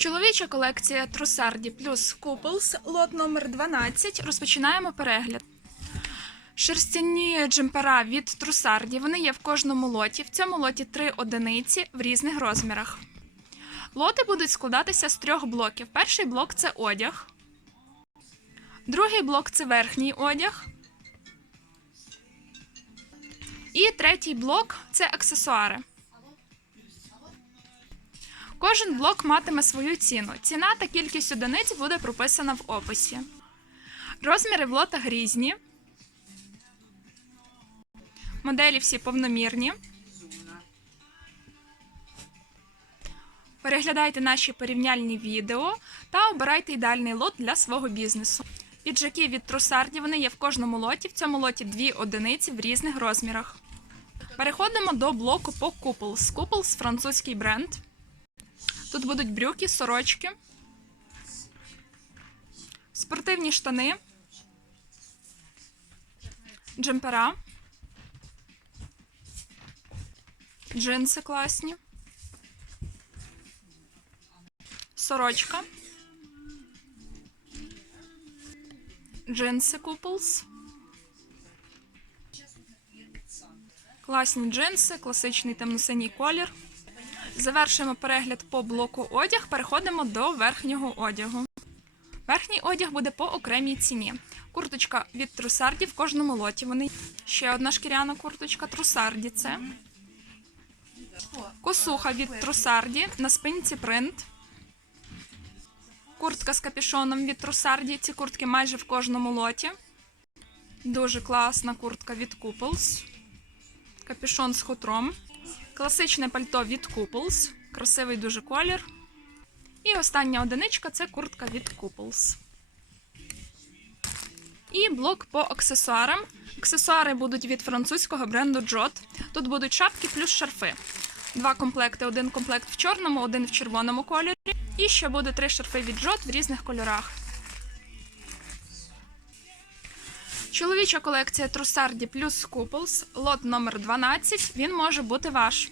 Чоловіча колекція Трусарді плюс Куполс, лот номер 12. Розпочинаємо перегляд. Шерстяні джемпера від Трусарді. Вони є в кожному лоті. В цьому лоті три одиниці в різних розмірах. Лоти будуть складатися з трьох блоків. Перший блок це одяг. Другий блок це верхній одяг. І третій блок це аксесуари. Кожен блок матиме свою ціну. Ціна та кількість одиниць буде прописана в описі. Розміри в лотах різні. Моделі всі повномірні. Переглядайте наші порівняльні відео та обирайте ідеальний лот для свого бізнесу. Піджаки від трусарді вони є в кожному лоті. В цьому лоті дві одиниці в різних розмірах. Переходимо до блоку по Couples. Couples – французький бренд. Тут будуть брюки, сорочки, спортивні штани, джемпера, джинси класні, сорочка, джинси Couples, класні джинси, класичний темно-синій колір. Завершуємо перегляд по блоку одяг. Переходимо до верхнього одягу. Верхній одяг буде по окремій ціні. Курточка від трусарді в кожному лоті. Вони ще одна шкіряна курточка трусарді. Це косуха від трусарді на спинці принт. Куртка з капюшоном від трусарді. Ці куртки майже в кожному лоті. Дуже класна куртка від Couples. Капюшон з хутром. Класичне пальто від Couples. Красивий дуже колір. І остання одиничка це куртка від Couples. І блок по аксесуарам. Аксесуари будуть від французького бренду Jot. Тут будуть шапки плюс шарфи. Два комплекти: один комплект в чорному, один в червоному кольорі. І ще буде три шарфи від Jot в різних кольорах. Чоловіча колекція Трусарді плюс Couples, лот номер 12. Він може бути ваш.